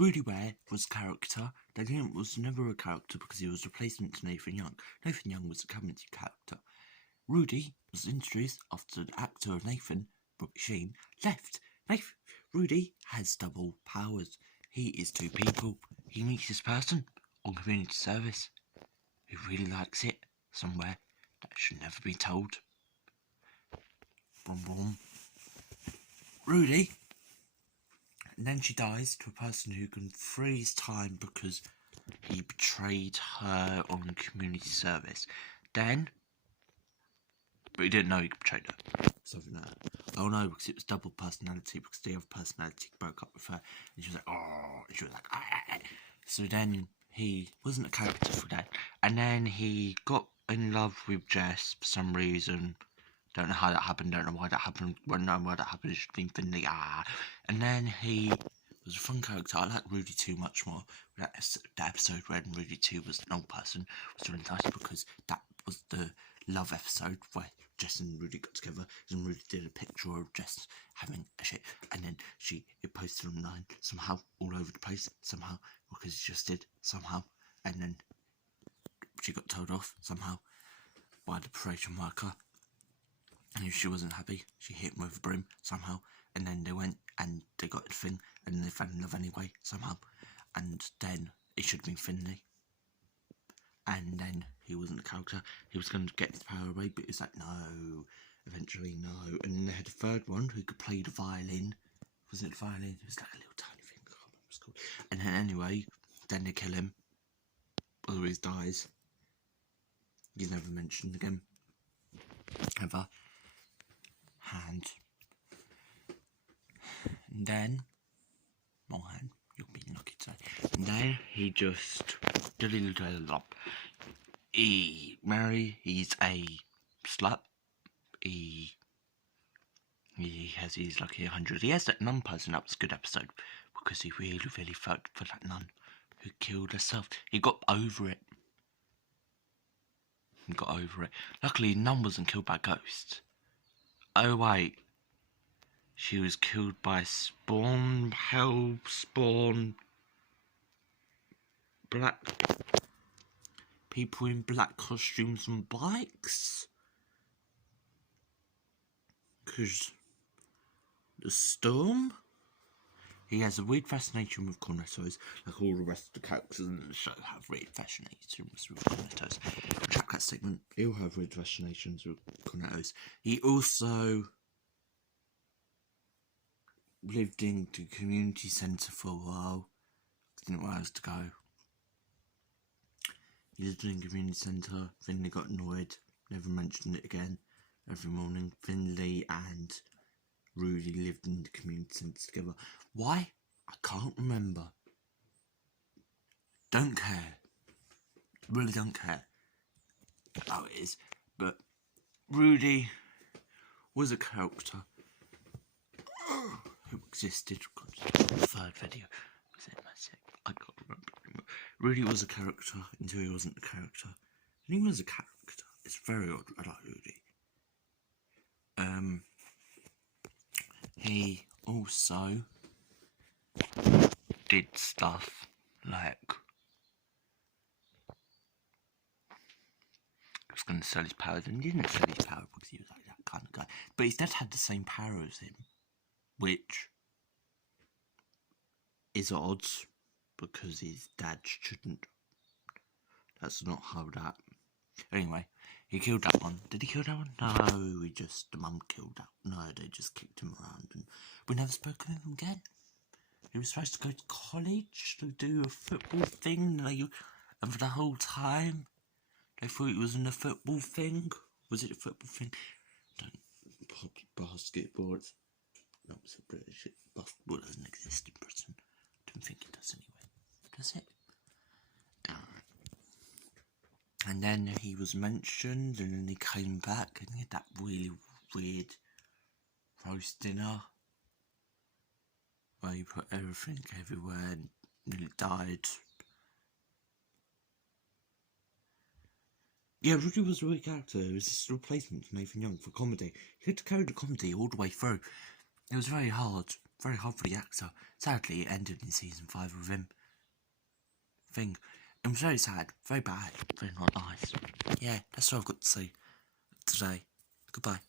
Rudy Ware was a character. Then was never a character because he was a replacement to Nathan Young. Nathan Young was a comedy character. Rudy was introduced after the actor of Nathan, Robbie Sheen, left. Rudy has double powers. He is two people. He meets this person on community service who really likes it somewhere that should never be told. Boom boom. Rudy. And then she dies to a person who can freeze time because he betrayed her on community service. Then, but he didn't know he betrayed her. Something like that. Oh no, because it was double personality, because the other personality broke up with her. And she was like, oh, and she was like, ah. So then he wasn't a character for that. And then he got in love with Jess for some reason. Don't know how that happened, don't know why that happened. Won't know why that happened, it should have been Finley, And then he was a fun character. I like Rudy 2 much more. That episode when Rudy 2 was an old person was really nice because that was the love episode where Jess and Rudy got together, and Rudy did a picture of Jess having a shit, and then it posted online somehow, all over the place, somehow, because she just did, somehow, and then she got told off, somehow, by the probation worker, and if she wasn't happy, she hit him with a broom, somehow, and then they went, and they got the thing, and they fell in love anyway, somehow, and then it should have been Finley. And then he wasn't a character. He was going to get his power away, but he was like, no. Eventually, no. And then they had a third one who could play the violin. Wasn't it the violin? It was like a little tiny thing. I can't remember what it's called. And then anyway, then they kill him. Otherwise dies. He's never mentioned again. Ever. And then, more hand. You'll be lucky today. And then he just he's a slut. He's lucky 100. He has that nun person. That was a good episode because he really felt for that nun who killed herself. He got over it. Luckily, nun wasn't killed by ghosts. Oh wait, she was killed by black people in black costumes and bikes. Because the storm. He has a weird fascination with cornetos, like all the rest of the characters in the show have weird fascinations with cornetos. Track that segment, he'll have weird fascinations with cornetos. He also lived in the community centre for a while. Didn't know where else to go. He lived in the community centre. Finley got annoyed. Never mentioned it again. Every morning, Finley and Rudy lived in the community centre together. Why? I can't remember. Don't care. Really don't care how it is. But Rudy was a character who existed. The third video. Was it my second? I can't remember anymore. Rudy was a character until he wasn't a character. And he was a character. It's very odd. I like Rudy. He also did stuff like he was going to sell his powers, and he didn't sell his power because he was like that kind of guy. But his dad had the same power as him, which is odd because his dad shouldn't. That's not how that. Anyway, he killed that one. Did he kill that one? No, the mum killed that. No, they just kicked him around, and we never spoke to him again. He was supposed to go to college to do a football thing, and for the whole time, they thought it was in a football thing. Was it a football thing? Basketball. No, it's a British. Basketball doesn't exist in Britain. I don't think it does anyway. Does it? And then he was mentioned, and then he came back, and he had that really weird roast dinner where he put everything everywhere and nearly died. Yeah, Rudy was a weird character. It was just a replacement to Nathan Young for comedy. He had to carry the comedy all the way through. It was very hard. very hard for the actor. Sadly, it ended in season 5 with him. It was very sad, very bad, very not nice. Yeah, that's all I've got to say today. Goodbye.